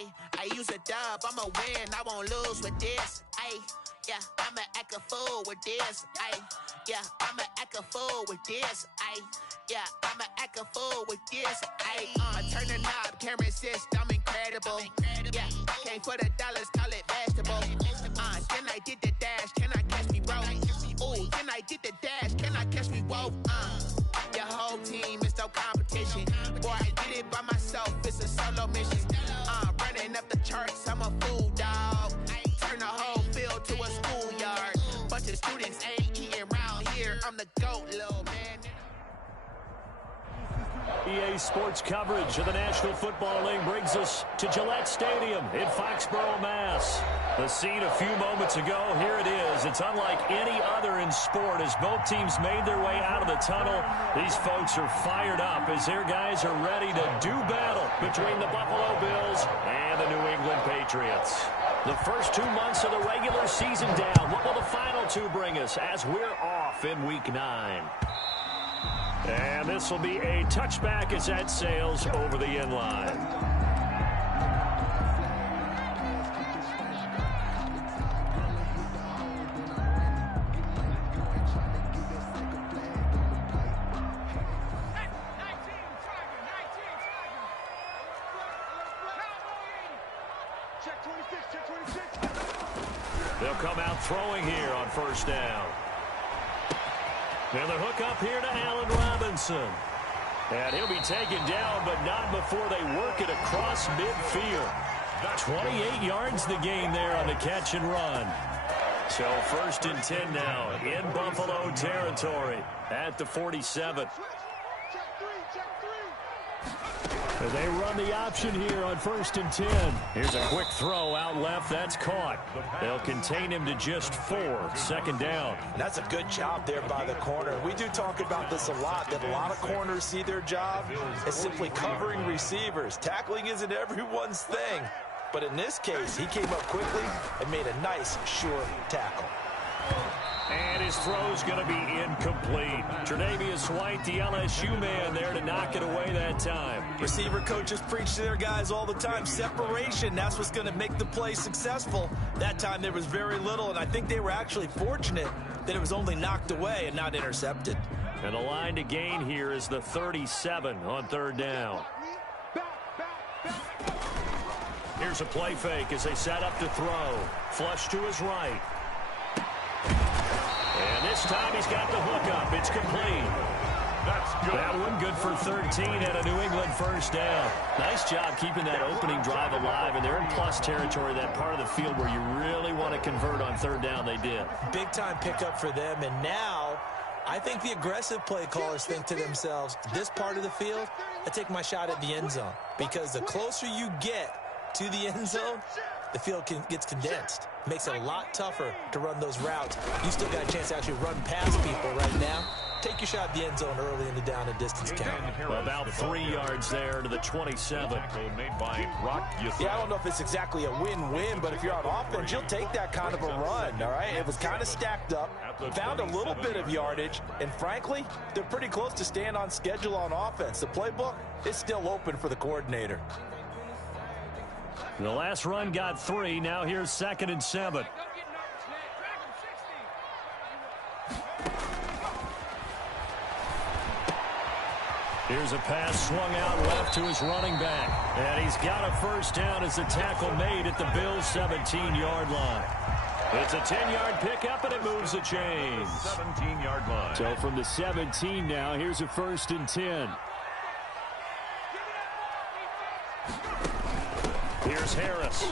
Ay, I use a dub, I'ma win, I won't lose with this. Ay, yeah, I'ma act a fool with this. Ay, yeah, I'ma act a fool with this. Ay, yeah, I'ma act a fool with this. Ay, turn the knob, can't resist, I'm incredible. Yeah, came for the dollars, call it vegetable. Then I did the dash, can I catch me, bro? Ooh, then I did the dash, can I catch me, whoa? Your whole team is no competition. Boy, I did it by myself, it's a solo mission. Running up the charts, I'm a fool, dog. Turn the whole field to a schoolyard. Bunch of students ain't eating round here. I'm the GOAT, little man. EA Sports coverage of the National Football League brings us to Gillette Stadium in Foxborough, Mass. The scene a few moments ago, here it is. It's unlike any other in sport as both teams made their way out of the tunnel. These folks are fired up as their guys are ready to do battle between the Buffalo Bills and the New England Patriots. The first 2 months of the regular season down. What will the final two bring us as we're off in Week 9? And this will be a touchback as that sails over the end line. They'll come out throwing here on first down. And the hook up here to Allen Robinson. And he'll be taken down, but not before they work it across midfield. 28 yards the gain there on the catch and run. So 1st and 10 now in Buffalo territory at the 47. And they run the option here on 1st and 10. Here's a quick throw out left. That's caught. They'll contain him to just 4. 2nd down. That's a good job there by the corner. We do talk about this a lot, that a lot of corners see their job as simply covering receivers. Tackling isn't everyone's thing. But in this case, he came up quickly and made a nice, short tackle. And his throw's going to be incomplete. Tre'Davious White, the LSU man, there to knock it away that time. Receiver coaches preach to their guys all the time. Separation, that's what's going to make the play successful. That time there was very little, and I think they were actually fortunate that it was only knocked away and not intercepted. And the line to gain here is the 37 on 3rd down. Here's a play fake as they set up to throw. Flush to his right. And this time he's got the hook up. It's complete. That's good. That one good for 13 and a New England first down. Nice job keeping that opening drive alive, and they're in plus territory, that part of the field where you really want to convert on 3rd down. They did. Big time pickup for them, and now I think the aggressive play callers think to themselves, this part of the field, I take my shot at the end zone, because the closer you get to the end zone, the field gets condensed. Makes it a lot tougher to run those routes. You still got a chance to actually run past people right now. Take your shot at the end zone early in the down and distance count. Well, about 3 yards there to the 27. Yeah, I don't know if it's exactly a win-win, but if you're on offense, you'll take that kind of a run, all right? It was kind of stacked up, found a little bit of yardage, and frankly, they're pretty close to staying on schedule on offense. The playbook is still open for the coordinator. The last run got 3. Now here's 2nd and 7. Here's a pass swung out left to his running back. And he's got a first down as the tackle made at the Bills' 17-yard line. It's a 10-yard pickup, and it moves the chains. 17-yard line. So from the 17 now, here's a 1st and 10. Here's Harris.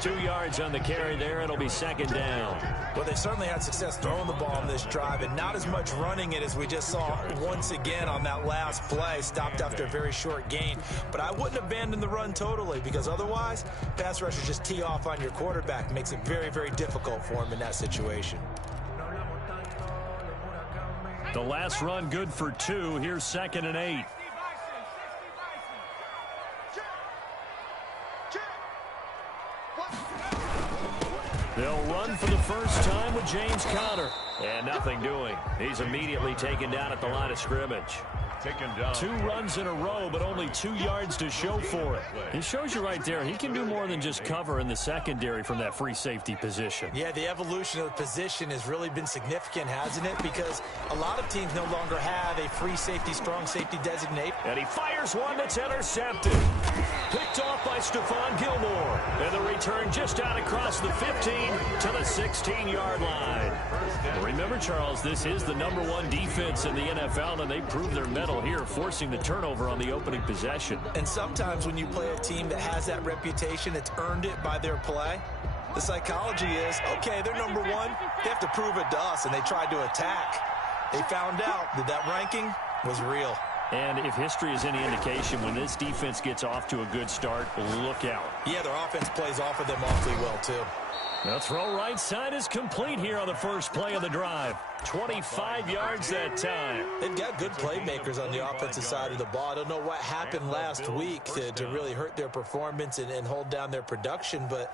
2 yards on the carry there. It'll be 2nd down. Well, they certainly had success throwing the ball on this drive, and not as much running it as we just saw once again on that last play. Stopped after a very short gain. But I wouldn't abandon the run totally, because otherwise, pass rushers just tee off on your quarterback. Makes it very, very difficult for him in that situation. The last run good for 2. Here's 2nd and 8. They'll run for the first time with James Conner. And nothing doing. He's immediately taken down at the line of scrimmage. Taken down. 2 runs in a row, but only 2 yards to show for it. It shows you right there, he can do more than just cover in the secondary from that free safety position. Yeah, the evolution of the position has really been significant, hasn't it? Because a lot of teams no longer have a free safety, strong safety designate. And he fires one that's intercepted. Picked off by Stephon Gilmore. And the return just out across the 15 to the 16-yard line. Remember, Charles, this is the #1 defense in the NFL, and they proved their mettle here, forcing the turnover on the opening possession. And sometimes when you play a team that has that reputation, it's earned it by their play. The psychology is, okay, they're #1. They have to prove it to us, and they tried to attack. They found out that that ranking was real. And if history is any indication, when this defense gets off to a good start, look out. Yeah, their offense plays off of them awfully well, too. The throw right side is complete here on the first play of the drive. 25 yards that time. They've got good playmakers on the offensive side of the ball. I don't know what happened last week to really hurt their performance and hold down their production, but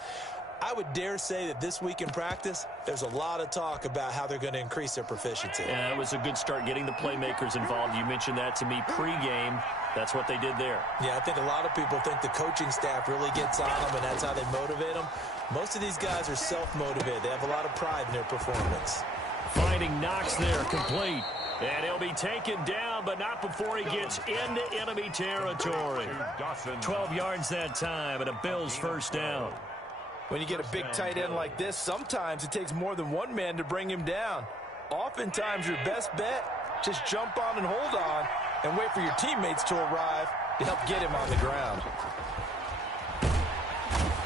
I would dare say that this week in practice, there's a lot of talk about how they're going to increase their proficiency. Yeah, it was a good start getting the playmakers involved. You mentioned that to me pregame. That's what they did there. Yeah, I think a lot of people think the coaching staff really gets on them, and that's how they motivate them. Most of these guys are self-motivated. They have a lot of pride in their performance. Finding Knox there, complete. And he'll be taken down, but not before he gets into enemy territory. 12 yards that time, and a Bills first down. When you get a big tight end like this, sometimes it takes more than one man to bring him down. Oftentimes, your best bet, just jump on and hold on and wait for your teammates to arrive to help get him on the ground.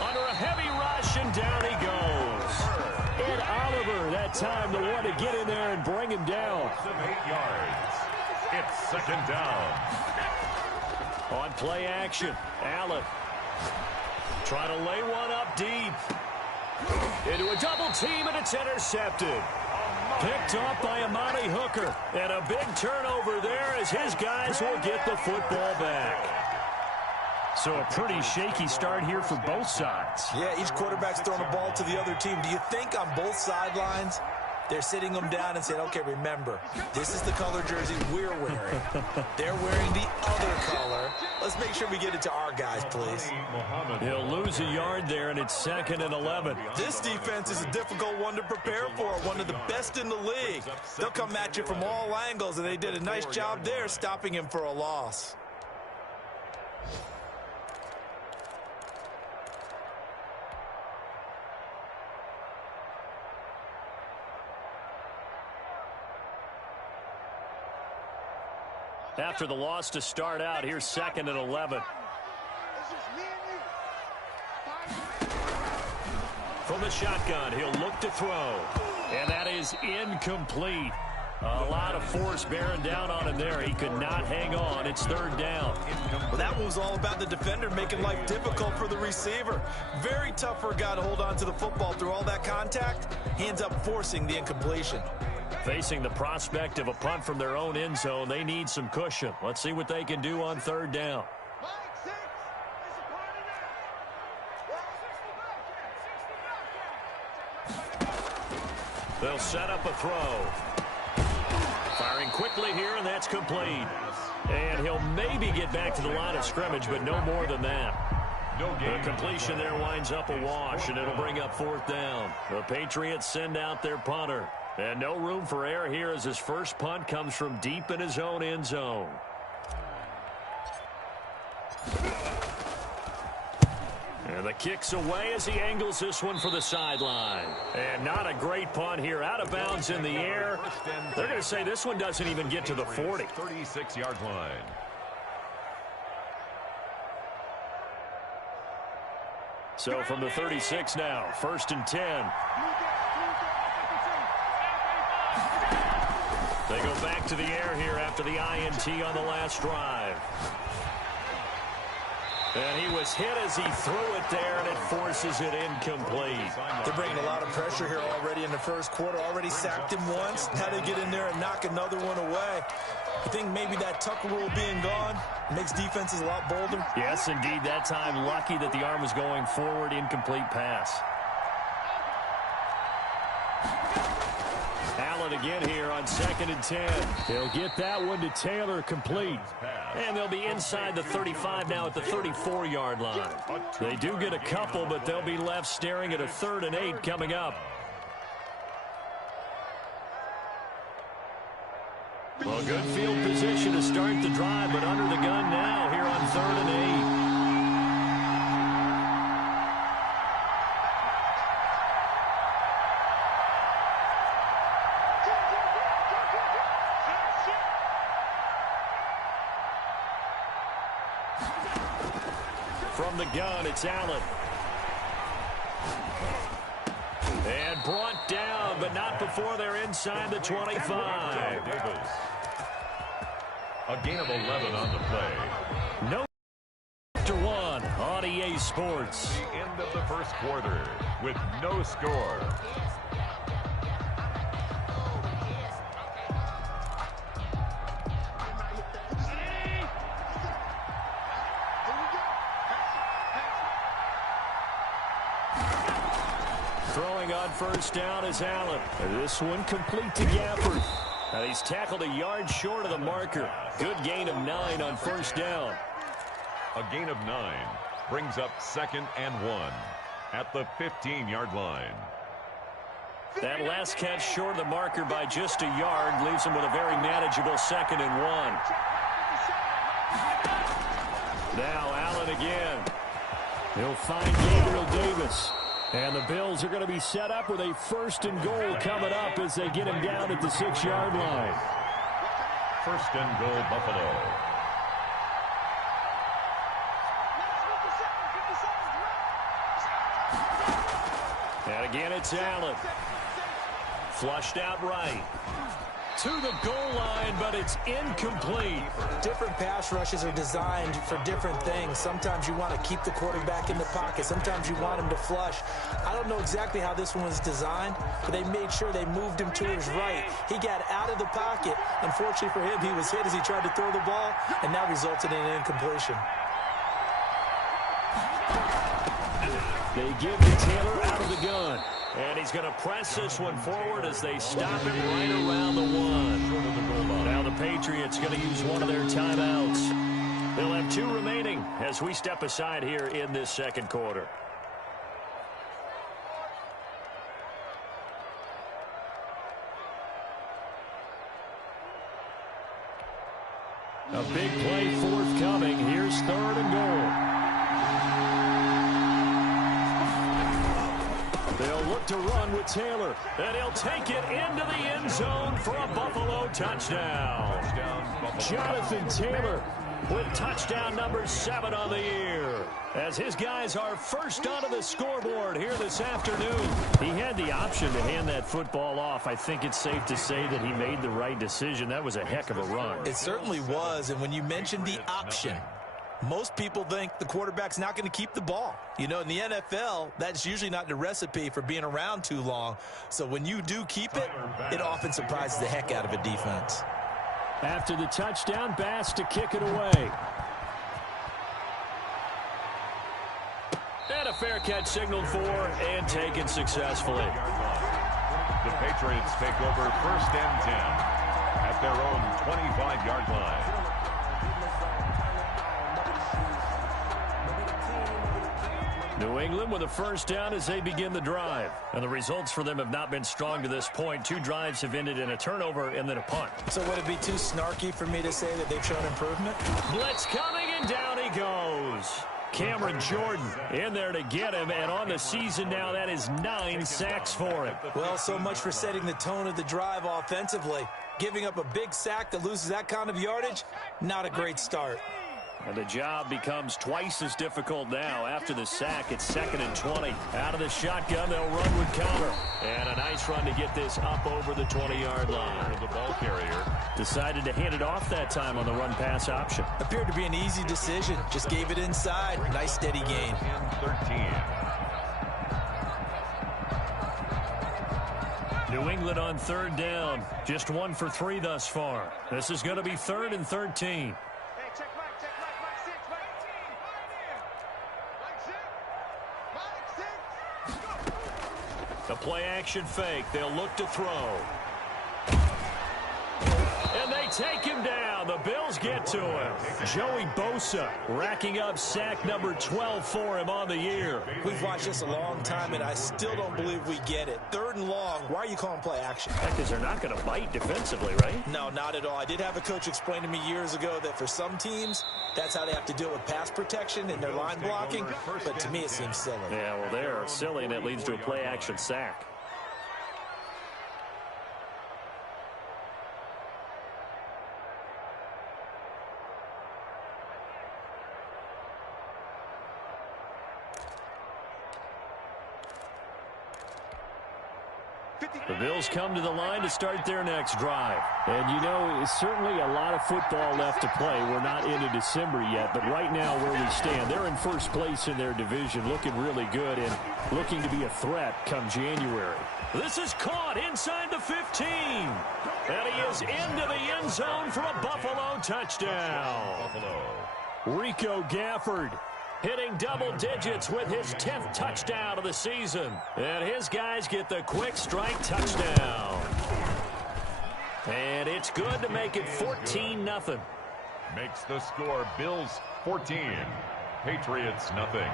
Under a heavy rush, and down he goes. Ed Oliver, that time, the one to get in there and bring him down. 8 yards. It's second down. On play action, Allen trying to lay one up deep. Into a double team, and it's intercepted. Picked off by Amani Hooker. And a big turnover there as his guys will get the football back. So a pretty shaky start here for both sides. Yeah, each quarterback's throwing the ball to the other team. Do you think on both sidelines they're sitting them down and saying, okay, remember, this is the color jersey we're wearing. They're wearing the other color. Let's make sure we get it to our guys, please. He'll lose a yard there, and it's 2nd and 11. This defense is a difficult one to prepare for, one of the best in the league. They'll come at you from all angles, and they did a nice job there stopping him for a loss. After the loss to start out, here's 2nd and 11. From the shotgun, he'll look to throw. And that is incomplete. A lot of force bearing down on him there. He could not hang on. It's 3rd down. Well, that one was all about the defender making life difficult for the receiver. Very tough for a guy to hold on to the football through all that contact. He ends up forcing the incompletion. Facing the prospect of a punt from their own end zone, they need some cushion. Let's see what they can do on 3rd down. They'll set up a throw. Firing quickly here, and that's complete. And he'll maybe get back to the line of scrimmage, but no more than that. The completion there winds up a wash, and it'll bring up 4th down. The Patriots send out their punter. And no room for error here as his first punt comes from deep in his own end zone. And the kick's away as he angles this one for the sideline. And not a great punt here. Out of bounds in the air. They're going to say this one doesn't even get to the 40. 36-yard line. So from the 36 now, 1st and 10. They go back to the air here after the INT on the last drive. And he was hit as he threw it there, and it forces it incomplete. They're bringing a lot of pressure here already in the first quarter. Already sacked him once. How to get in there and knock another one away. I think maybe that Tucker rule being gone makes defenses a lot bolder. Yes, indeed. That time, lucky that the arm was going forward. Incomplete pass. Allen Allen again here on 2nd and 10. He'll get that one to Taylor complete. And they'll be inside the 35 now at the 34-yard line. They do get a couple, but they'll be left staring at a 3rd and 8 coming up. Well, good field position to start the drive, but under the gun now here on 3rd and 8. From the gun, it's Allen. And brought down, but not before they're inside the 25. Davis. A gain of 11 on the play. No after 1 on EA Sports. The end of the first quarter with no score. Throwing on first down is Allen. This one complete to Gafford. Now he's tackled a yard short of the marker. Good gain of 9 on first down. A gain of 9 brings up 2nd and 1 at the 15-yard line. That last catch short of the marker by just a yard leaves him with a very manageable 2nd and 1. Now Allen again. He'll find Gabriel Davis. And the Bills are going to be set up with a 1st and goal coming up as they get him down at the 6-yard line. 1st and goal, Buffalo. And again, it's Allen. Flushed out right. To the goal line, but it's incomplete. Different pass rushes are designed for different things. Sometimes you want to keep the quarterback in the pocket. Sometimes you want him to flush. I don't know exactly how this one was designed, but they made sure they moved him to his right. He got out of the pocket. Unfortunately for him, he was hit as he tried to throw the ball, and that resulted in an incompletion. They give to Taylor out of the gun. And he's going to press this one forward as they stop him right around the 1. Now the Patriots going to use one of their timeouts. They'll have 2 remaining as we step aside here in this 2nd quarter. A big play forthcoming. Here's 3rd and goal. They'll look to run with Taylor, and he'll take it into the end zone for a Buffalo touchdown. Jonathan Taylor with touchdown number 7 on the year, as his guys are first onto the scoreboard here this afternoon. He had the option to hand that football off. I think it's safe to say that he made the right decision. That was a heck of a run. It certainly was, and when you mentioned the option, most people think the quarterback's not going to keep the ball. You know, in the NFL, that's usually not the recipe for being around too long. So when you do keep it, it often surprises the heck out of a defense. After the touchdown, Bass to kick it away. And a fair catch signaled for and taken successfully. The Patriots take over 1st and 10 at their own 25-yard line. New England with a first down as they begin the drive. And the results for them have not been strong to this point. 2 drives have ended in a turnover and then a punt. So would it be too snarky for me to say that they've shown improvement? Blitz coming, and down he goes. Cameron Jordan in there to get him, and on the season now, that is 9 sacks for him. Well, so much for setting the tone of the drive offensively. Giving up a big sack that loses that kind of yardage, not a great start. And the job becomes twice as difficult now. After the sack, it's 2nd and 20. Out of the shotgun, they'll run with counter. And a nice run to get this up over the 20-yard line. The ball carrier decided to hand it off that time on the run-pass option. Appeared to be an easy decision. Just gave it inside. Nice steady gain. 13. New England on 3rd down. Just 1 for 3 thus far. This is going to be 3rd and 13. The play-action fake. They'll look to throw. take him down. The Bills get to him. Joey Bosa racking up sack number 12 for him on the year. We've watched this a long time, and I still don't believe we get it. 3rd and long, why are you calling play action? Because they're not going to bite defensively, right? No, not at all. I did have a coach explain to me years ago that for some teams, that's how they have to deal with pass protection and their line blocking. But to me, it seems silly. Yeah, well, they're silly, and it leads to a play action sack. The Bills come to the line to start their next drive. And, you know, it's certainly a lot of football left to play. We're not into December yet, but right now where we stand, they're in first place in their division, looking really good and looking to be a threat come January. This is caught inside the 15. And he is into the end zone for a Buffalo touchdown. Rico Gafford hitting double digits with his 10th touchdown of the season. And his guys get the quick strike touchdown. And it's good to make it 14-0. Makes the score Bills 14, Patriots nothing.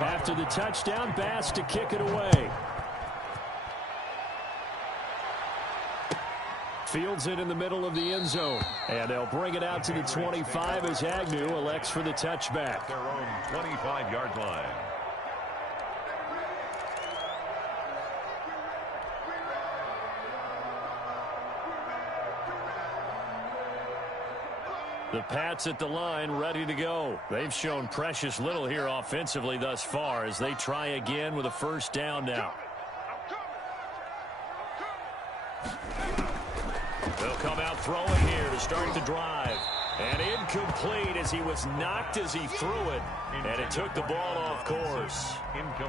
After the touchdown, Bass to kick it away. Fields it in the middle of the end zone. And they'll bring it out to the 25 as Agnew elects for the touchback. Their own 25-yard line. The Pats at the line, ready to go. They've shown precious little here offensively thus far as they try again with a first down now. They'll come out throwing here to start the drive. And incomplete as he was knocked as he threw it. And it took the ball off course.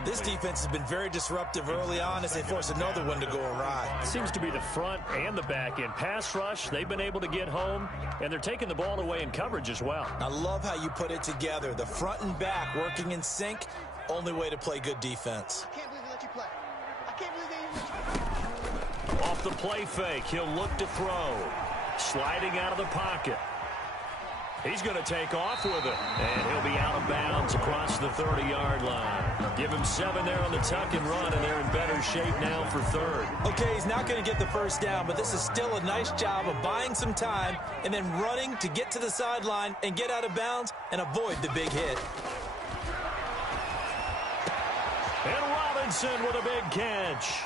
This defense has been very disruptive early on as they force another one to go awry. Seems to be the front and the back end. Pass rush, they've been able to get home. And they're taking the ball away in coverage as well. I love how you put it together. The front and back working in sync. Only way to play good defense. I can't believe they let you play. I can't believe they even let you play. Off the play fake, he'll look to throw. Sliding out of the pocket. He's going to take off with it. And he'll be out of bounds across the 30-yard line. Give him 7 there on the tuck and run, and they're in better shape now for third. Okay, he's not going to get the first down, but this is still a nice job of buying some time and then running to get to the sideline and get out of bounds and avoid the big hit. And Robinson with a big catch.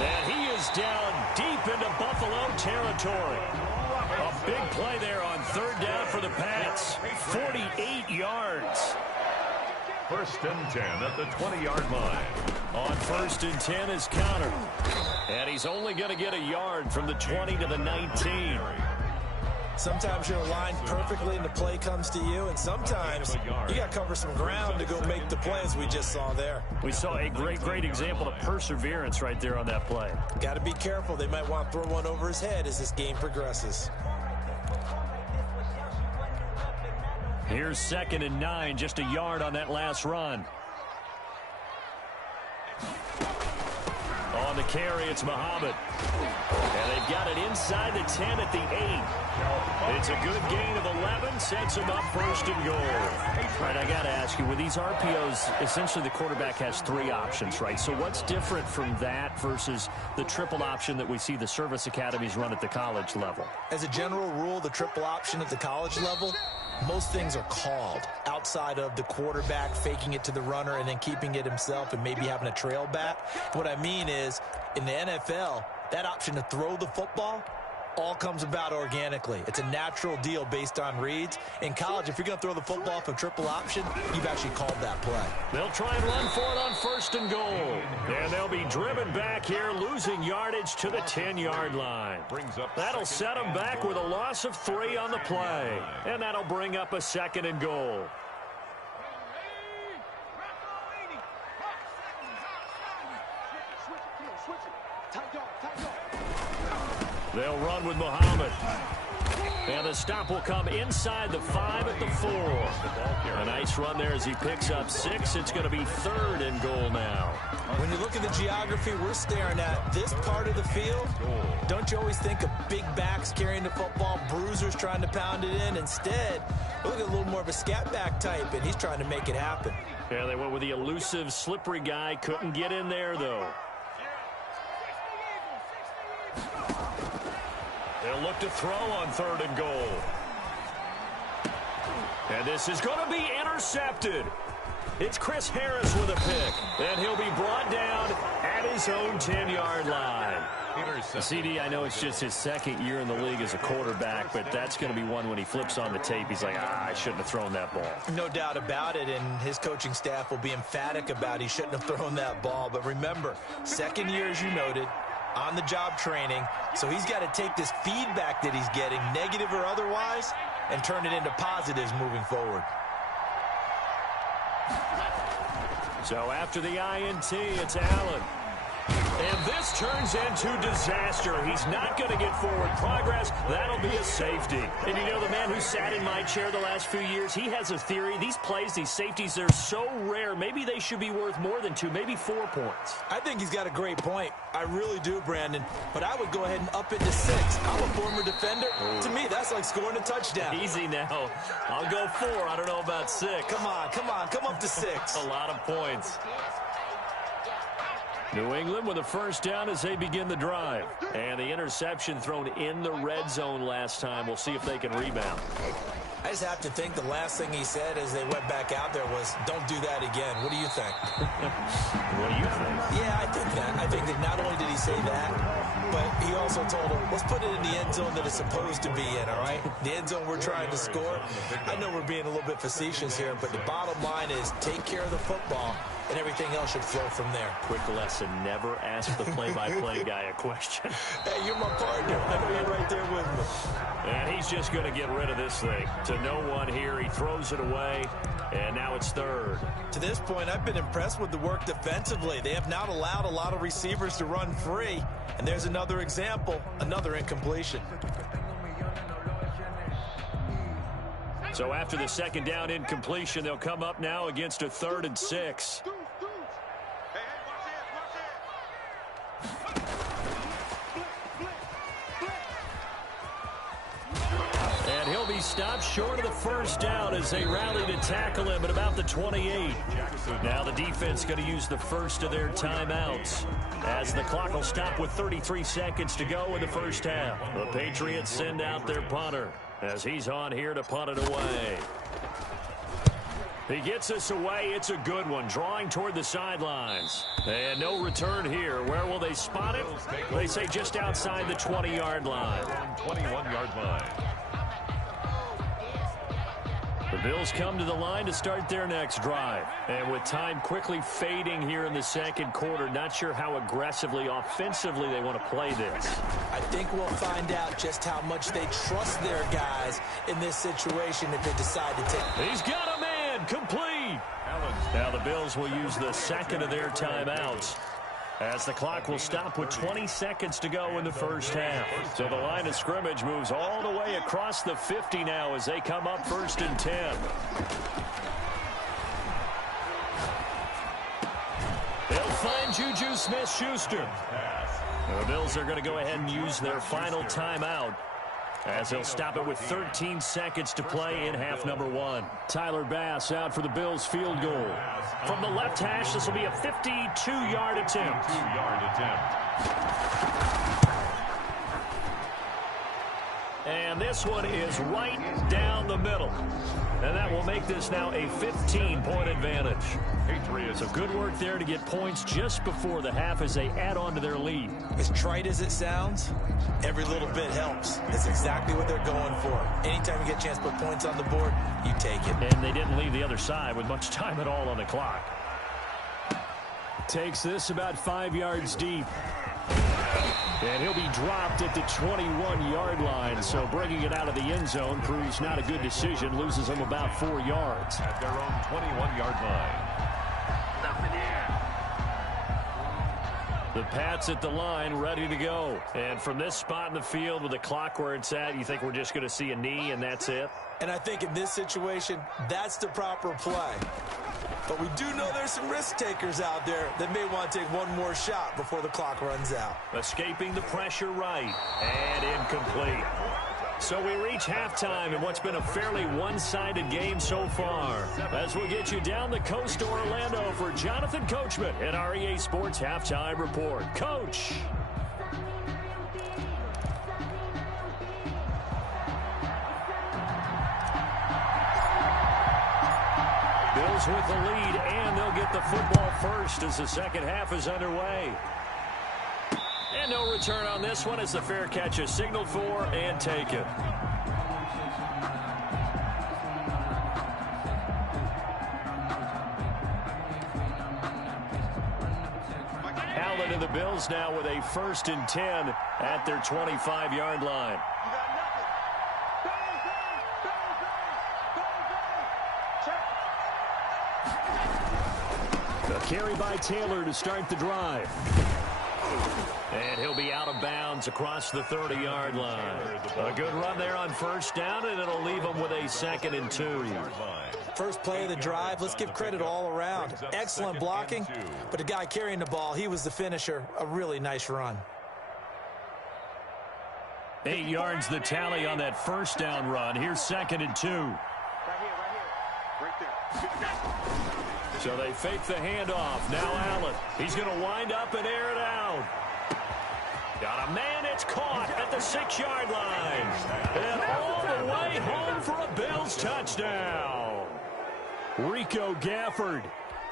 And he is down deep into Buffalo territory. A big play there on third down for the Pats. 48 yards. First and 10 at the 20-yard line. On first and 10 is counter. And he's only going to get a yard from the 20 to the 19. Sometimes you're aligned perfectly and the play comes to you, and sometimes you got to cover some ground to go make the play as we just saw there. We saw a great example of perseverance right there on that play. Got to be careful. They might want to throw one over his head as this game progresses. Here's 2nd and 9, just a yard on that last run. On the carry, it's Muhammad. And they've got it inside the 10 at the 8. It's a good gain of 11, sets them up first and goal. Right, I got to ask you, with these RPOs, essentially the quarterback has 3 options, right? So what's different from that versus the triple option that we see the service academies run at the college level? As a general rule, the triple option at the college level, most things are called outside of the quarterback faking it to the runner and then keeping it himself and maybe having a trail back. What I mean is, in the NFL, that option to throw the football all comes about organically. It's a natural deal based on reads. In college, if you're going to throw the football for triple option, you've actually called that play. They'll try and run for it on first and goal. And they'll be driven back here, losing yardage to the 10-yard line. That'll set them back with a loss of 3 on the play. And that'll bring up a 2nd and goal. They'll run with Muhammad. And the stop will come inside the 5 at the 4. A nice run there as he picks up 6. It's going to be 3rd and goal now. When you look at the geography we're staring at, this part of the field, don't you always think of big backs carrying the football, bruisers trying to pound it in? Instead, look at a little more of a scat back type, and he's trying to make it happen. Yeah, they went with the elusive, slippery guy. Couldn't get in there, though. They'll look to throw on 3rd and goal. And this is going to be intercepted. It's Chris Harris with a pick. And he'll be brought down at his own 10-yard line. CD, I know it's just his 2nd year in the league as a quarterback, but that's going to be one when he flips on the tape. He's like, I shouldn't have thrown that ball. No doubt about it, and his coaching staff will be emphatic about he shouldn't have thrown that ball. But remember, 2nd year, as you noted, on-the-job training, so he's got to take this feedback that he's getting, negative or otherwise, and turn it into positives moving forward. So after the INT, it's Allen. And this turns into disaster. He's not going to get forward progress. That'll be a safety. And you know, the man who sat in my chair the last few years, he has a theory. These plays, these safeties, they're so rare. Maybe they should be worth more than 2, maybe 4 points. I think he's got a great point. I really do, Brandon. But I would go ahead and up it to 6. I'm a former defender. Ooh. To me, that's like scoring a touchdown. Easy now. I'll go 4. I don't know about 6. Come on. Come up to 6. A lot of points. New England with a first down as they begin the drive. And the interception thrown in the red zone last time. We'll see if they can rebound. I just have to think the last thing he said as they went back out there was, don't do that again. What do you think? What do you think? Yeah, I think that. I think that not only did he say that, but he also told him, let's put it in the end zone that it's supposed to be in, all right? The end zone we're trying to score. I know we're being a little bit facetious here, but the bottom line is take care of the football, and everything else should flow from there. Quick lesson, never ask the play-by-play guy a question. Hey, you're my partner. I know you're right there with me. And he's just going to get rid of this thing. To no one here, he throws it away, and now it's 3rd. To this point, I've been impressed with the work defensively. They have not allowed a lot of receivers to run free. And there's another example, another incompletion. So after the 2nd down incompletion, they'll come up now against a 3rd and 6. And he'll be stopped short of the first down as they rally to tackle him at about the 28. Now the defense going to use the first of their timeouts as the clock will stop with 33 seconds to go in the first half. The Patriots send out their punter as he's on here to punt it away. He gets us away. It's a good one. Drawing toward the sidelines. And no return here. Where will they spot it? They say just outside the 20-yard line. 21-yard line. The Bills come to the line to start their next drive. And with time quickly fading here in the 2nd quarter, not sure how aggressively, offensively they want to play this. I think we'll find out just how much they trust their guys in this situation if they decide to take. He's got a man, complete. Now the Bills will use the 2nd of their timeouts as the clock will stop with 20 seconds to go in the first half. So the line of scrimmage moves all the way across the 50 now as they come up 1st and 10. They'll find Juju Smith-Schuster. The Bills are going to go ahead and use their final timeout as they'll stop it with 13 seconds to play in half number 1. Tyler Bass out for the Bills field goal. From the left hash, this will be a 52-yard attempt. And this one is right down the middle. And that will make this now a 15-point advantage. Patriots. So good work there to get points just before the half as they add on to their lead. As trite as it sounds, every little bit helps. That's exactly what they're going for. Anytime you get a chance to put points on the board, you take it. And they didn't leave the other side with much time at all on the clock. Takes this about 5 yards deep. And he'll be dropped at the 21-yard line. So bringing it out of the end zone proves not a good decision. Loses him about 4 yards. At their own 21-yard line. The Pats at the line, ready to go. And from this spot in the field with the clock where it's at, you think we're just going to see a knee and that's it? And I think in this situation, that's the proper play. But we do know there's some risk takers out there that may want to take one more shot before the clock runs out. Escaping the pressure right, and incomplete. So we reach halftime in what's been a fairly one-sided game so far. As we'll get you down the coast to Orlando for Jonathan Coachman at our EA Sports Halftime Report. Coach. Bills with the lead, and they'll get the football first as the second half is underway. And no return on this one as the fair catch is signaled for and taken. Allen and the Bills now with a 1st and 10 at their 25-yard line. A carry by Taylor to start the drive. And he'll be out of bounds across the 30-yard line. A good run there on 1st down, and it'll leave him with a 2nd and 2. First play of the drive, let's give credit all around. Excellent blocking, but the guy carrying the ball, he was the finisher. A really nice run. 8 yards the tally on that 1st down run. Here's 2nd and 2. Right there. So they fake the handoff. Now Allen. He's going to wind up and air it out. Got a man. It's caught at the 6-yard line. And all the way home for a Bills touchdown. Rico Gafford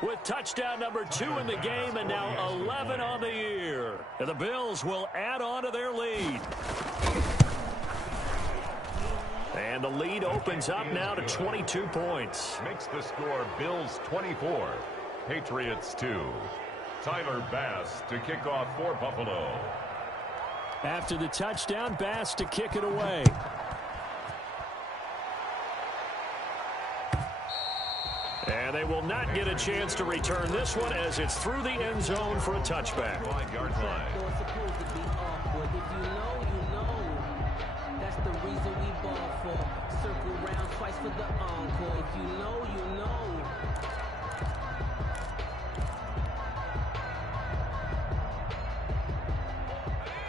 with touchdown number 2 in the game and now 11 on the year. And the Bills will add on to their lead. And the lead opens up now to 22 points. Makes the score Bills 24, Patriots 2. Tyler Bass to kick off for Buffalo. After the touchdown, Bass to kick it away. And they will not get a chance to return this one as it's through the end zone for a touchback. 5-yard line. That's the reason we ball for. Circle round twice for the encore. If you know, you know.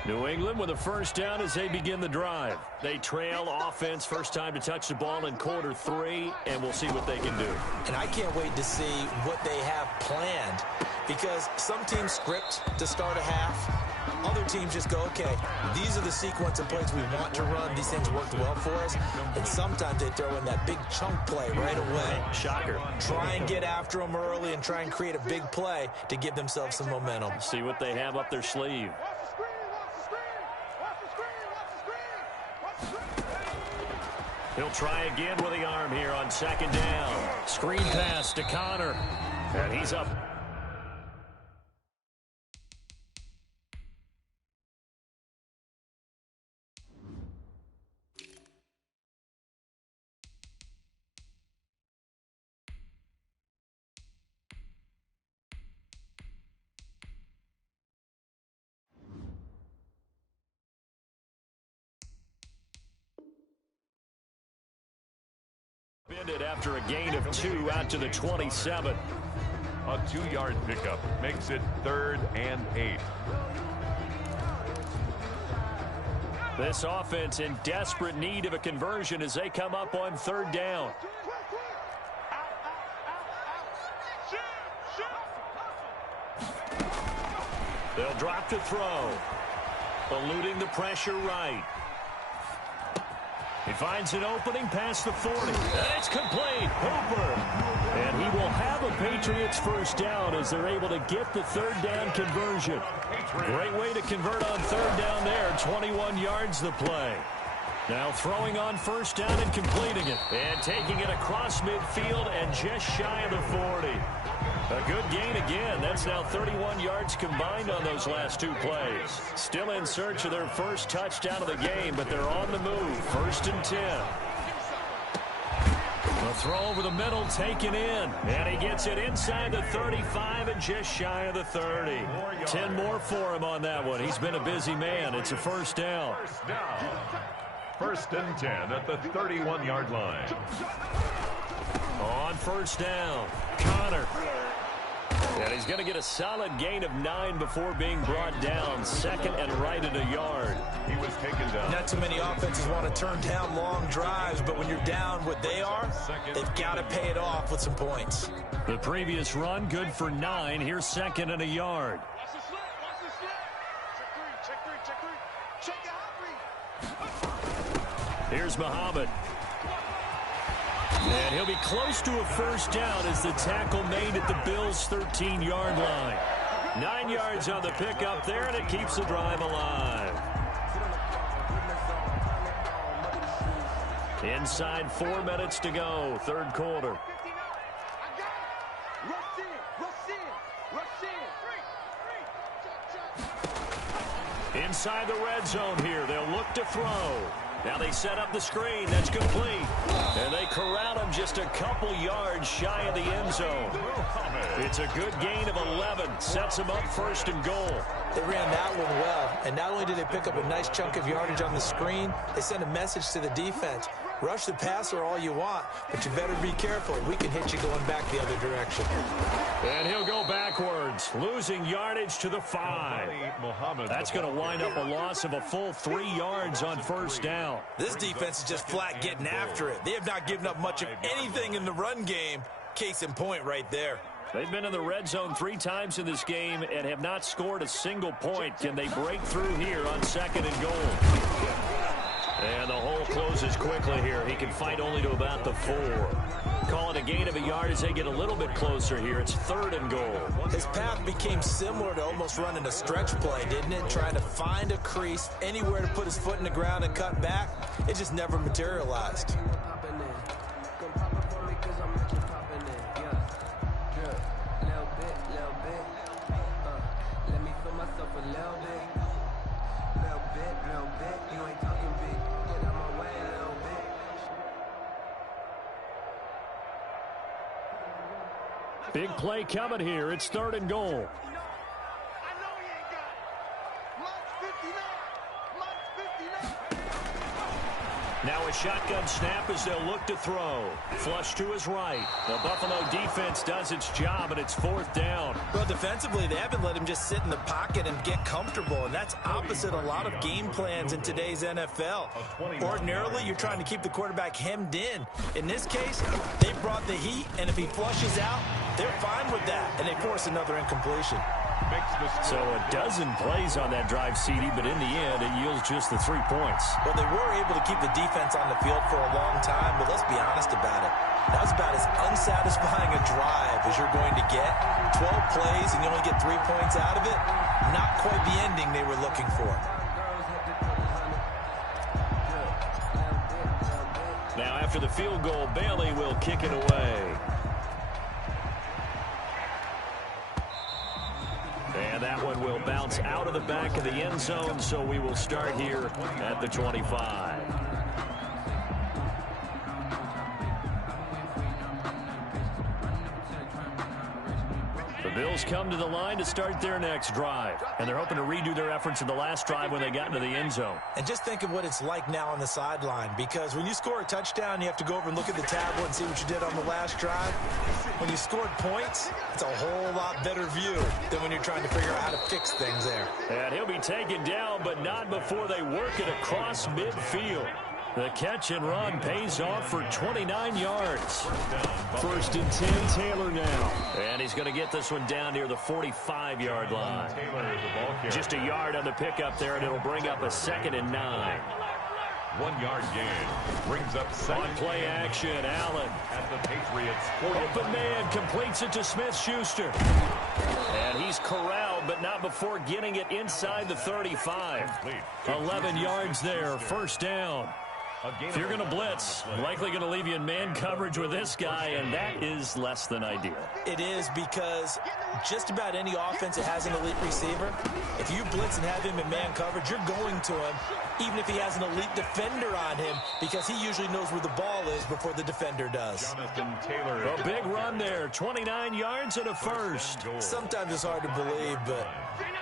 New England with a 1st down as they begin the drive. They trail offense, first time to touch the ball in quarter 3, and we'll see what they can do. And I can't wait to see what they have planned, because some teams script to start a half. Other teams just go, okay, these are the sequence of plays we want to run. These things worked well for us. And sometimes they throw in that big chunk play right away. Shocker. Try and get after them early and try and create a big play to give themselves some momentum. See what they have up their sleeve. He'll try again with the arm here on 2nd down. Screen pass to Connor. And he's up. After a gain of 2 out to the 27. A 2-yard pickup makes it 3rd and 8. This offense in desperate need of a conversion as they come up on 3rd down. They'll drop to throw. Eluding the pressure right. He finds an opening past the 40. And it's complete. Hooper. And he will have a Patriots 1st down as they're able to get the 3rd down conversion. Great way to convert on 3rd down there. 21 yards the play. Now throwing on 1st down and completing it. And taking it across midfield and just shy of the 40. A good gain again. That's now 31 yards combined on those last 2 plays. Still in search of their 1st touchdown of the game, but they're on the move. 1st and 10. A throw over the middle taken in. And he gets it inside the 35 and just shy of the 30. 10 more for him on that one. He's been a busy man. It's a first down. First and 10 at the 31-yard line. On first down, Connor. And he's going to get a solid gain of 9 before being brought down. Second and right at a yard. He was taken down. Not too many offenses want to turn down long drives, but when you're down what they are, they've got to pay it off with some points. The previous run, good for 9. Here's second and a yard. Watch the slip. Watch the slip. Check three. Check your hot read. Here's Muhammad. And he'll be close to a first down as the tackle made at the Bills' 13-yard line. 9 yards on the pickup there, and it keeps the drive alive. Inside 4 minutes to go, third quarter. Inside the red zone here, they'll look to throw. Now they set up the screen. That's complete. And they corral him just a couple yards shy of the end zone. It's a good gain of 11. Sets him up first and goal. They ran that one well. And not only did they pick up a nice chunk of yardage on the screen, they sent a message to the defense. Rush the passer all you want, but you better be careful. We can hit you going back the other direction. And he'll go backwards, losing yardage to the 5. That's going to wind up a loss of a full 3 yards on first down. This defense is just flat getting after it. They have not given up much of anything in the run game. Case in point right there. They've been in the red zone 3 times in this game and have not scored a single point. Can they break through here on second and goal? And the hole closes quickly here. He can fight only to about the 4. Call it a gain of a yard as they get a little bit closer here. It's third and goal. His path became similar to almost running a stretch play, didn't it? Trying to find a crease, anywhere to put his foot in the ground and cut back. It just never materialized. Big play coming here. It's third and goal. I know he ain't got it. Mine's 59. Now a shotgun snap as they'll look to throw. Flush to his right. The Buffalo defense does its job, and it's fourth down. Well, defensively, they haven't let him just sit in the pocket and get comfortable, and that's opposite a lot of game plans in today's NFL. Ordinarily, you're trying to keep the quarterback hemmed in. In this case, they brought the heat, and if he flushes out, they're fine with that, and they force another incompletion. So a dozen plays on that drive, CD, but in the end, it yields just the 3 points. Well, they were able to keep the defense on the field for a long time, but let's be honest about it. That was about as unsatisfying a drive as you're going to get. 12 plays and you only get 3 points out of it. Not quite the ending they were looking for. Now, after the field goal, Bailey will kick it away. And that one will bounce out of the back of the end zone, so we will start here at the 25. The Bills come to the line to start their next drive, and they're hoping to redo their efforts in the last drive when they got into the end zone. And just think of what it's like now on the sideline, because when you score a touchdown, you have to go over and look at the tablet and see what you did on the last drive. When you scored points, it's a whole lot better view than when you're trying to figure out how to fix things there. And he'll be taken down, but not before they work it across midfield. The catch and run pays off for 29 yards. First and 10, Taylor now. And he's going to get this one down near the 45-yard line. Just a yard on the pickup there, and it'll bring up a second and 9. 1 yard gain brings up second. On play action, Allen. At the Patriots. Open man completes it to Smith-Schuster. And he's corralled, but not before getting it inside the 35. 11 yards there, first down. If you're going to blitz, likely going to leave you in man coverage with this guy, and that is less than ideal. It is, because just about any offense that has an elite receiver, if you blitz and have him in man coverage, you're going to him, even if he has an elite defender on him, because he usually knows where the ball is before the defender does. Jonathan Taylor. A big run there, 29 yards and a first. Sometimes it's hard to believe, but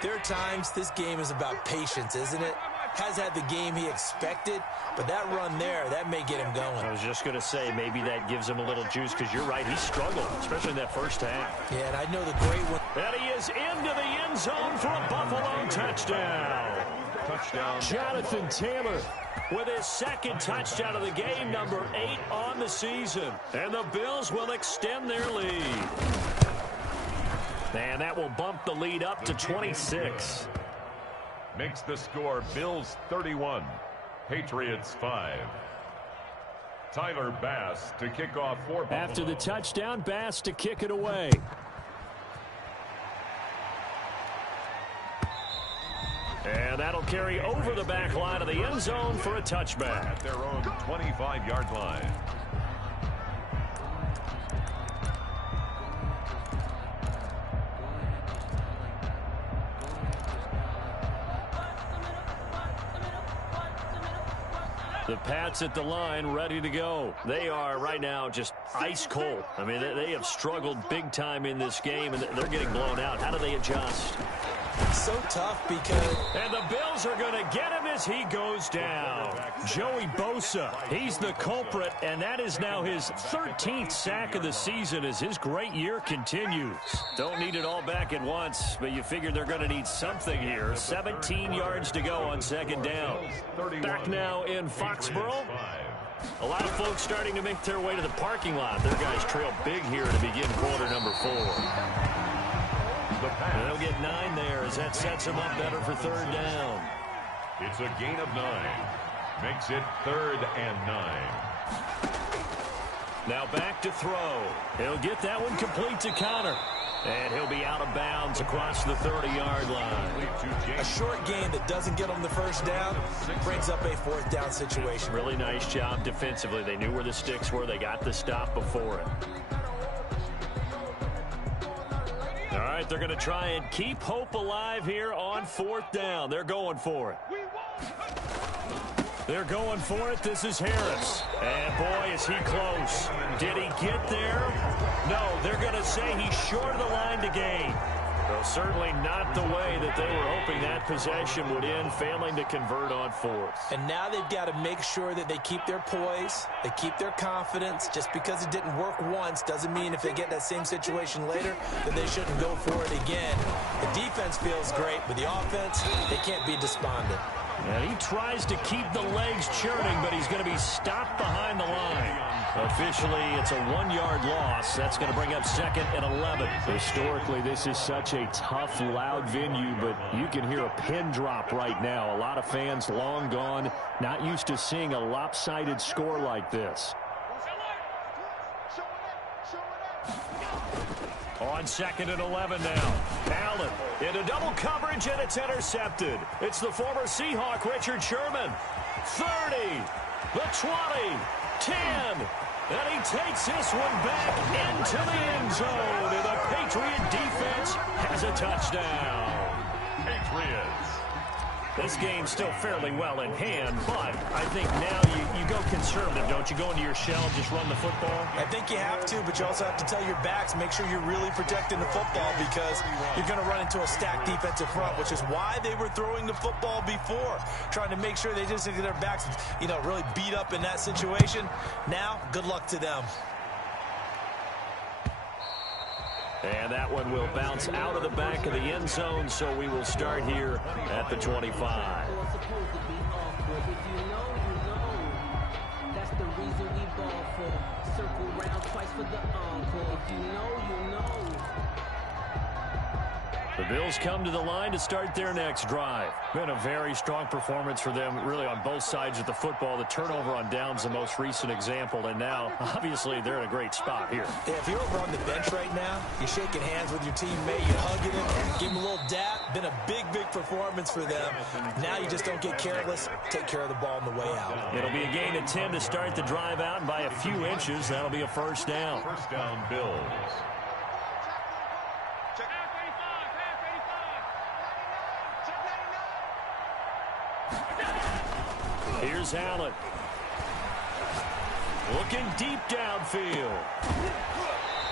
there are times this game is about patience, isn't it? Has had the game he expected, but that run there, that may get him going. I was just going to say, maybe that gives him a little juice, because you're right, he struggled, especially in that first half. Yeah, and I know the great one. And he is into the end zone for a Buffalo touchdown. Touchdown. Jonathan Taylor with his second touchdown of the game, number 8 on the season. And the Bills will extend their lead. And that will bump the lead up to 26. Makes the score Bills 31, Patriots 5. Tyler Bass to kick off for Buffalo. After the touchdown, Bass to kick it away. And that'll carry over the back line of the end zone for a touchback. At their own 25-yard line. The Pats at the line, ready to go. They are right now just ice cold. I mean, they have struggled big time in this game, and they're getting blown out. How do they adjust? So tough because... And the Bills are going to get him as he goes down. Joey Bosa, he's the culprit, and that is now his 13th sack of the season as his great year continues. Don't need it all back at once, but you figure they're going to need something here. 17 yards to go on second down. Back now in Foxborough. A lot of folks starting to make their way to the parking lot. Their guys trail big here to begin quarter number 4. And they'll get 9 there as that sets him up better for third down. It's a gain of 9. Makes it 3rd and 9. Now back to throw. He'll get that one complete to Connor. And he'll be out of bounds across the 30-yard line. A short gain that doesn't get him the first down brings up a 4th down situation. Really nice job defensively. They knew where the sticks were. They got the stop before it. All right, they're going to try and keep hope alive here on 4th down. They're going for it. They're going for it. This is Harris. And, boy, is he close. Did he get there? No, they're going to say he's short of the line to gain. Well, certainly not the way that they were hoping that possession would end, failing to convert on 4th. And now they've got to make sure that they keep their poise, they keep their confidence. Just because it didn't work once doesn't mean if they get that same situation later that they shouldn't go for it again. The defense feels great, but the offense, they can't be despondent. And he tries to keep the legs churning, but he's going to be stopped behind the line. Officially, it's a 1-yard loss. That's going to bring up 2nd and 11. Historically, this is such a tough, loud venue, but you can hear a pin drop right now. A lot of fans long gone, not used to seeing a lopsided score like this. On 2nd and 11 now. Allen into double coverage, and it's intercepted. It's the former Seahawk, Richard Sherman. 30, the 20, 10. And he takes this one back into the end zone. And the Patriot defense has a touchdown. Patriots. This game's still fairly well in hand, but I think now you go conservative, don't you? Go into your shell, just run the football? I think you have to, but you also have to tell your backs, make sure you're really protecting the football because you're going to run into a stacked defensive front, which is why they were throwing the football before, trying to make sure they just get their backs, really beat up in that situation. Now, good luck to them. And that one will bounce out of the back of the end zone, so we will start here at the 25. That's the reason we ball for. Circle round twice for the encore. If you know, you know. The Bills come to the line to start their next drive. Been a very strong performance for them, really, on both sides of the football. The turnover on downs, the most recent example, and now, obviously, they're in a great spot here. Yeah, if you're over on the bench right now, you're shaking hands with your teammate, you're hugging him, give him a little dap. Been a big, big performance for them. Now you just don't get careless. Take care of the ball on the way out. It'll be a gain of 10 to start the drive out, and by a few inches, that'll be a first down. First down, Bills. Here's Allen. Looking deep downfield.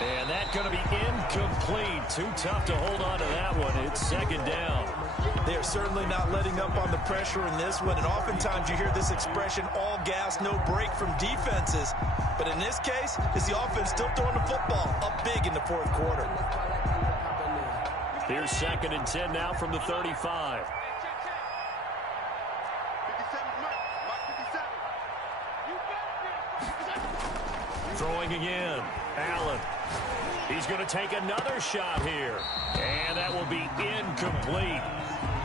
And that's going to be incomplete. Too tough to hold on to that one. It's second down. They are certainly not letting up on the pressure in this one. And oftentimes you hear this expression, all gas, no break from defenses. But in this case, it's the offense still throwing the football up big in the fourth quarter. Here's second and 10 now from the 35. Throwing again. Allen. He's going to take another shot here. And that will be incomplete.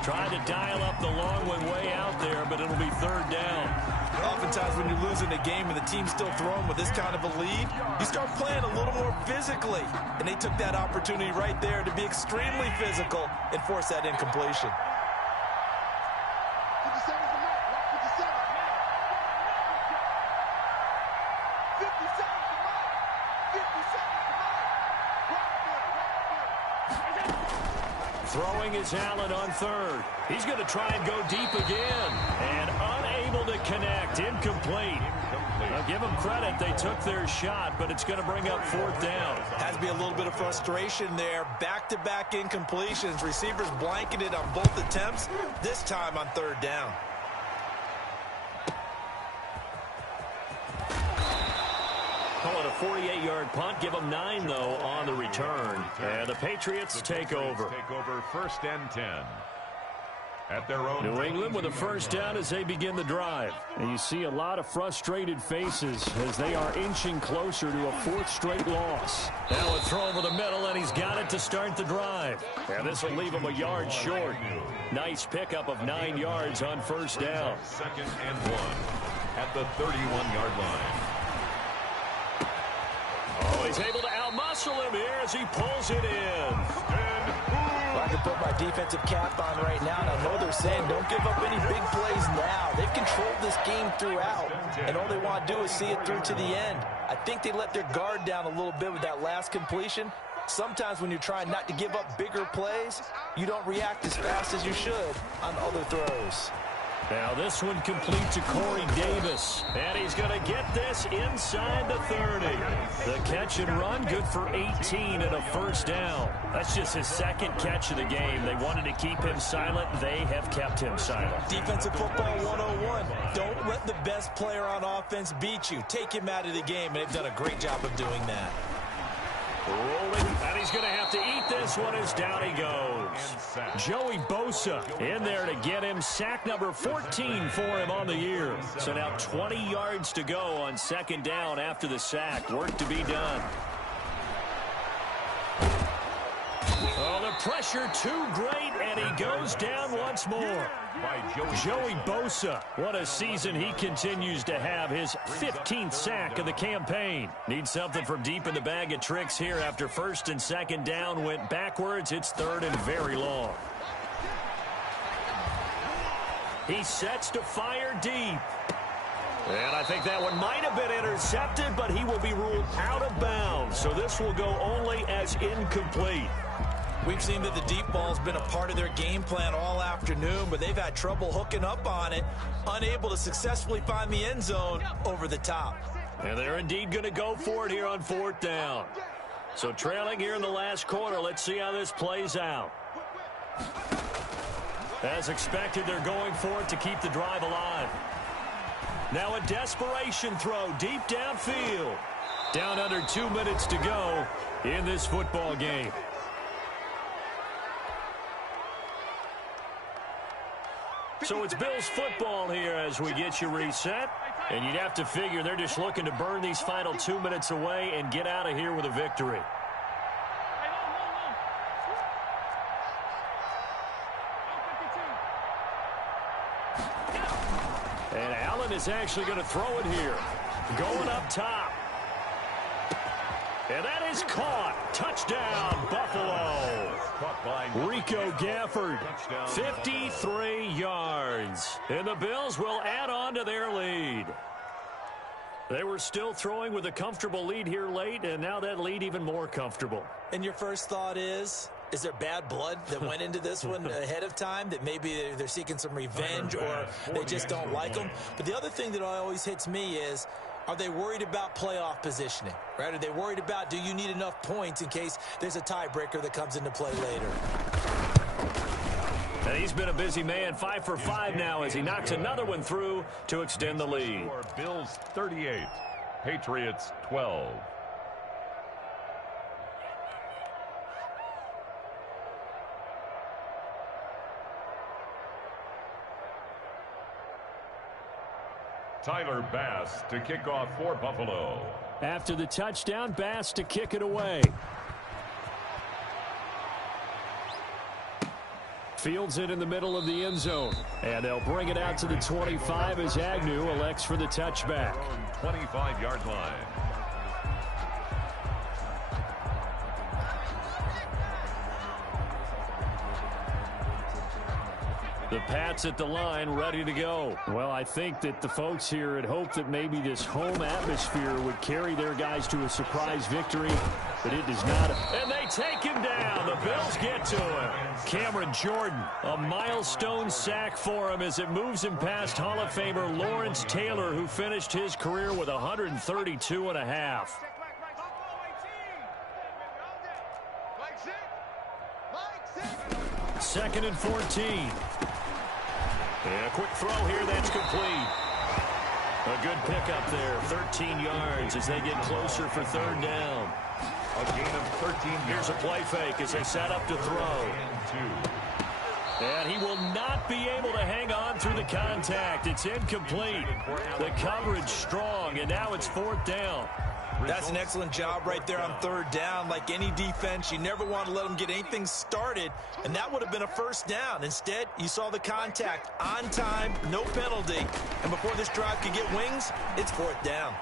Trying to dial up the long one way out there, but it'll be third down. Oftentimes when you're losing a game and the team's still throwing with this kind of a lead, you start playing a little more physically. And they took that opportunity right there to be extremely physical and force that incompletion. Throwing is Allen on third. He's going to try and go deep again. And unable to connect. Incomplete. I'll give them credit. They took their shot, but it's going to bring up fourth down. Has to be a little bit of frustration there. Back-to-back incompletions. Receivers blanketed on both attempts, this time on third down. Call it a 48-yard punt. Give them 9, though, on the return. And the Patriots take over. Take over first and 10. At their own New England with a first down as they begin the drive. And you see a lot of frustrated faces as they are inching closer to a fourth straight loss. Now a throw over the middle, and he's got it to start the drive. And this will leave him a yard short. Nice pickup of 9 yards on first down. Second and 1 at the 31-yard line. Oh, he's able to outmuscle him here as he pulls it in. Well, I can put my defensive cap on right now, and I know they're saying don't give up any big plays now. They've controlled this game throughout, and all they want to do is see it through to the end. I think they let their guard down a little bit with that last completion. Sometimes when you're trying not to give up bigger plays, you don't react as fast as you should on other throws. Now this one complete to Corey Davis. And he's going to get this inside the 30. The catch and run, good for 18 and a first down. That's just his second catch of the game. They wanted to keep him silent. They have kept him silent. Defensive football 101. Don't let the best player on offense beat you. Take him out of the game, and they've done a great job of doing that. Rolling, and he's going to have to eat this one as down he goes. Joey Bosa in there to get him. Sack number 14 for him on the year. So now 20 yards to go on second down after the sack. Work to be done. Oh, the pressure too great, and he goes down once more. Joey Bosa, what a season he continues to have. His 15th sack of the campaign. Needs something from deep in the bag of tricks here after first and second down went backwards. It's third and very long. He sets to fire deep. And I think that one might have been intercepted, but he will be ruled out of bounds. So this will go only as incomplete. We've seen that the deep ball's been a part of their game plan all afternoon, but they've had trouble hooking up on it, unable to successfully find the end zone over the top. And they're indeed going to go for it here on fourth down. So trailing here in the last quarter, let's see how this plays out. As expected, they're going for it to keep the drive alive. Now a desperation throw deep downfield. Down under 2 minutes to go in this football game. So it's Bills football here as we get you reset. And you'd have to figure they're just looking to burn these final 2 minutes away and get out of here with a victory. And Allen is actually going to throw it here. Going up top. And that is caught. Touchdown, Buffalo. Rico Gafford, 53 yards. And the Bills will add on to their lead. They were still throwing with a comfortable lead here late, and now that lead even more comfortable. And your first thought is there bad blood that went into this one ahead of time, that maybe they're seeking some revenge or they just don't like them? But the other thing that always hits me is, are they worried about playoff positioning, right? Are they worried about, do you need enough points in case there's a tiebreaker that comes into play later? And he's been a busy man, 5 for 5 now as he knocks another one through to extend the lead. Bills 38, Patriots 12. Tyler Bass to kick off for Buffalo. After the touchdown, Bass to kick it away. Fields it in the middle of the end zone. And they'll bring it out to the 25 as Agnew elects for the touchback. 25-yard line. The Pats at the line, ready to go. Well, I think that the folks here had hoped that maybe this home atmosphere would carry their guys to a surprise victory, but it does not. And they take him down. The Bills get to him. Cameron Jordan, a milestone sack for him as it moves him past Hall of Famer Lawrence Taylor, who finished his career with 132 and a half. Second and 14. And a quick throw here, that's complete. A good pickup there, 13 yards as they get closer for third down. A gain of 13 yards. Here's a play fake as they set up to throw. And he will not be able to hang on through the contact. It's incomplete. The coverage strong, and now it's fourth down. That's an excellent job right there on third down. Like any defense, you never want to let them get anything started, and that would have been a first down. Instead, you saw the contact on time, no penalty. And before this drive could get wings, it's fourth down.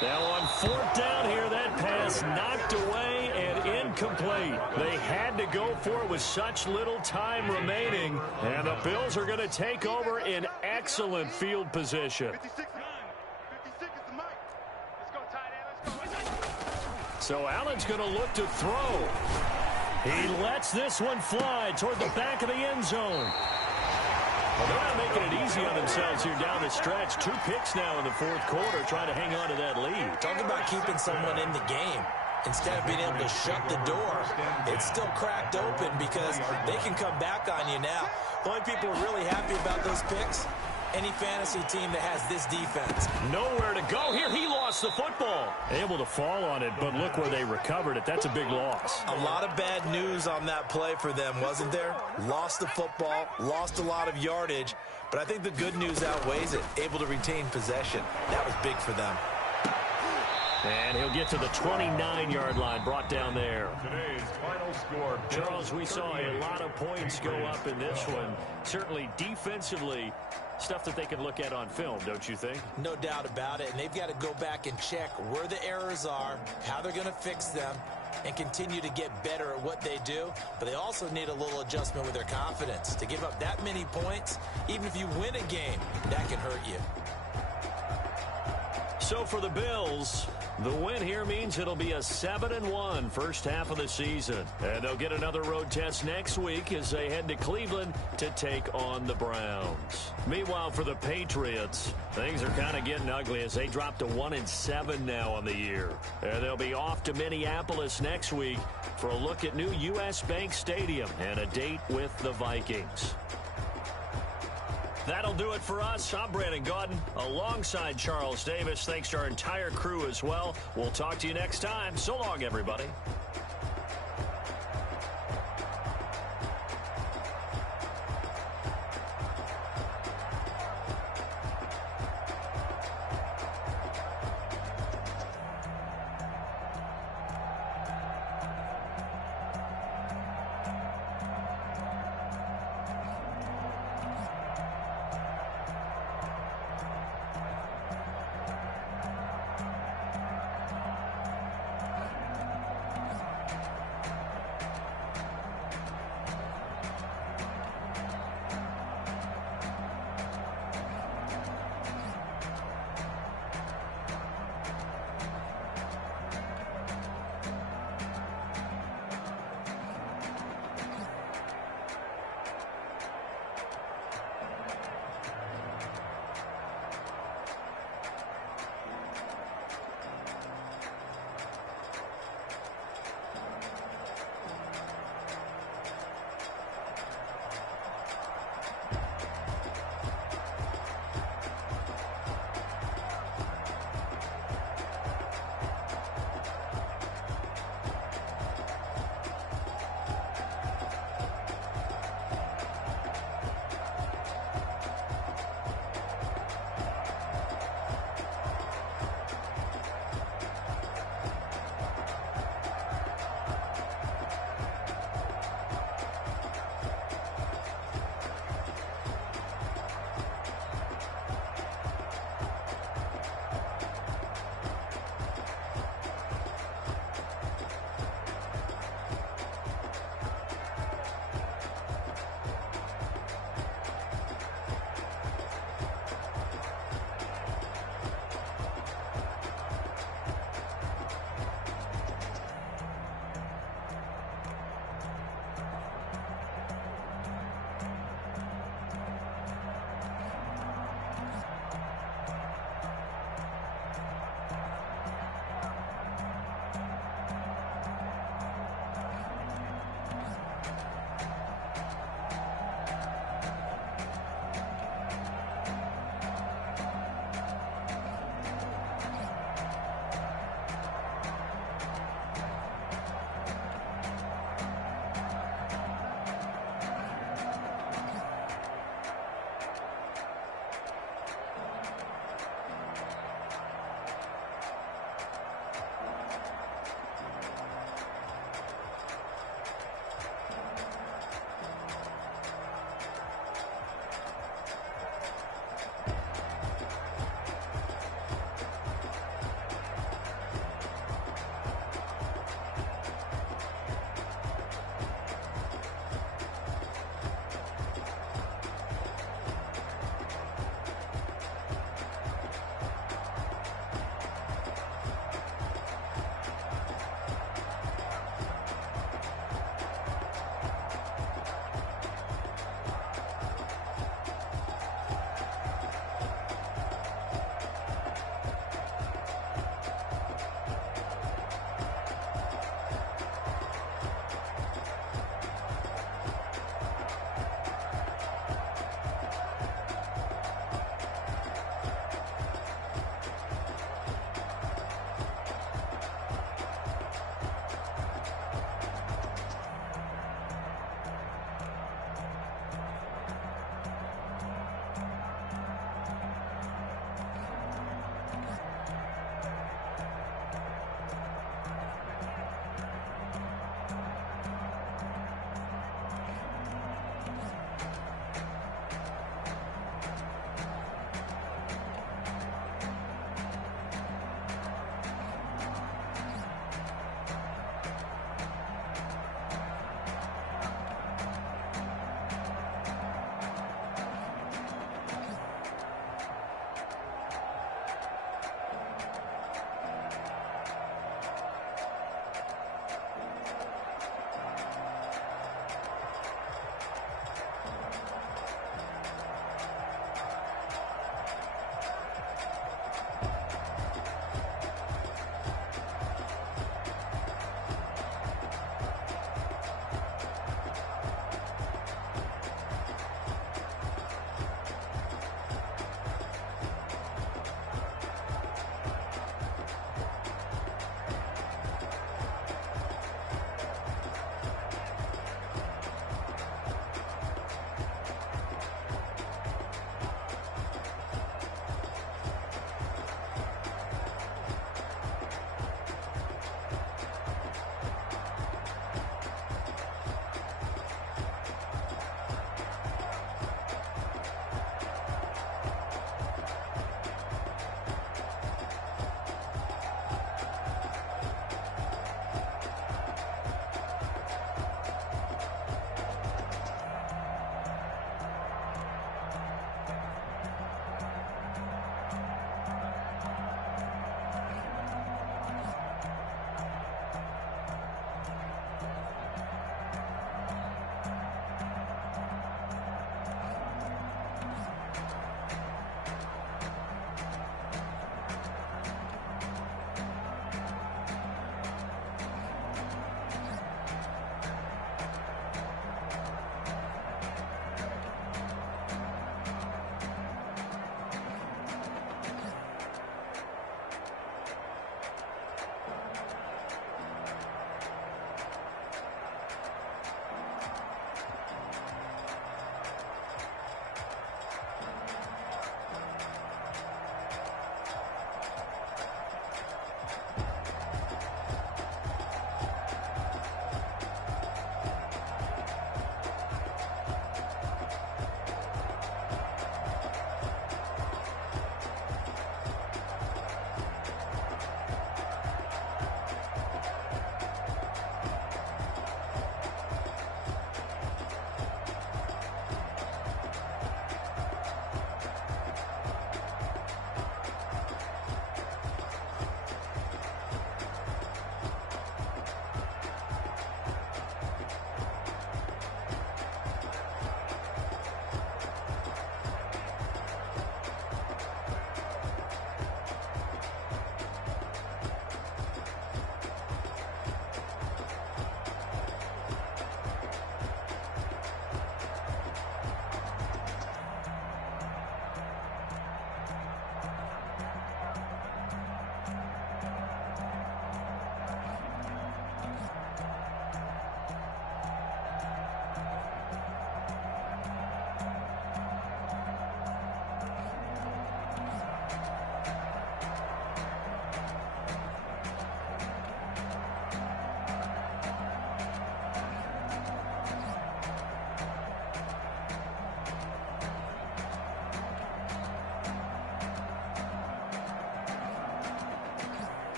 Now on fourth down here, that pass knocked away and incomplete. They had to go for it with such little time remaining, and the Bills are going to take over in excellent field position. So Allen's going to look to throw. He lets this one fly toward the back of the end zone. Well, they're not making it easy on themselves here down the stretch. 2 picks now in the fourth quarter, trying to hang on to that lead. Talk about keeping someone in the game. Instead of being able to shut the door, it's still cracked open because they can come back on you now. The only people who are really happy about those picks, any fantasy team that has this defense. Nowhere to go here. He lost the football. Able to fall on it, but look where they recovered it. That's a big loss. A lot of bad news on that play for them, wasn't there? Lost the football, lost a lot of yardage, but I think the good news outweighs it. Able to retain possession. That was big for them. And he'll get to the 29-yard line, brought down there. Today's final score. Charles, we saw a lot of points go up in this one. Certainly defensively, stuff that they can look at on film, don't you think? No doubt about it, and they've got to go back and check where the errors are, how they're going to fix them, and continue to get better at what they do. But they also need a little adjustment with their confidence. To give up that many points, even if you win a game, that can hurt you. So for the Bills, the win here means it'll be a 7-1 first half of the season. And they'll get another road test next week as they head to Cleveland to take on the Browns. Meanwhile, for the Patriots, things are kind of getting ugly as they drop to 1-7 now on the year. And they'll be off to Minneapolis next week for a look at new U.S. Bank Stadium and a date with the Vikings. That'll do it for us. I'm Brandon Gaudin alongside Charles Davis. Thanks to our entire crew as well. We'll talk to you next time. So long, everybody.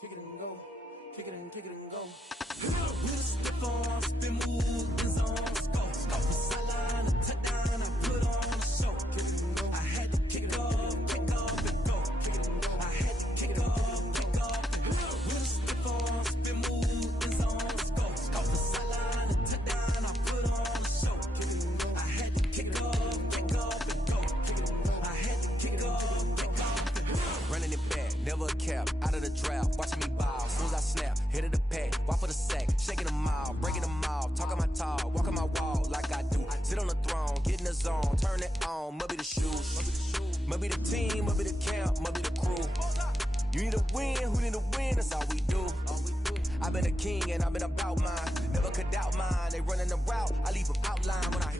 kick it and go, kick it and go. With a stiff on, spin move, in zone, go. Go for sideline, a touchdown, I put on a show. I had to kick off and go. I had to kick off and with a stiff on, spin move, in zone, go. Go for sideline, a touchdown, I put on a show. I had to kick off and go. I had to kick off and go. Running it back, never a cap, out of the drought, watching me ball, soon as I snap, hit of the pack, walk for the sack, shaking them out, breaking them out, talking my talk, walking my wall like I do, sit on the throne, get in the zone, turn it on, must be the shoes, must be the team, must be the camp, must be the crew, you need to win, who need to win, that's all we do, I've been a king and I've been about mine, never could doubt mine, they running the route, I leave them outline when I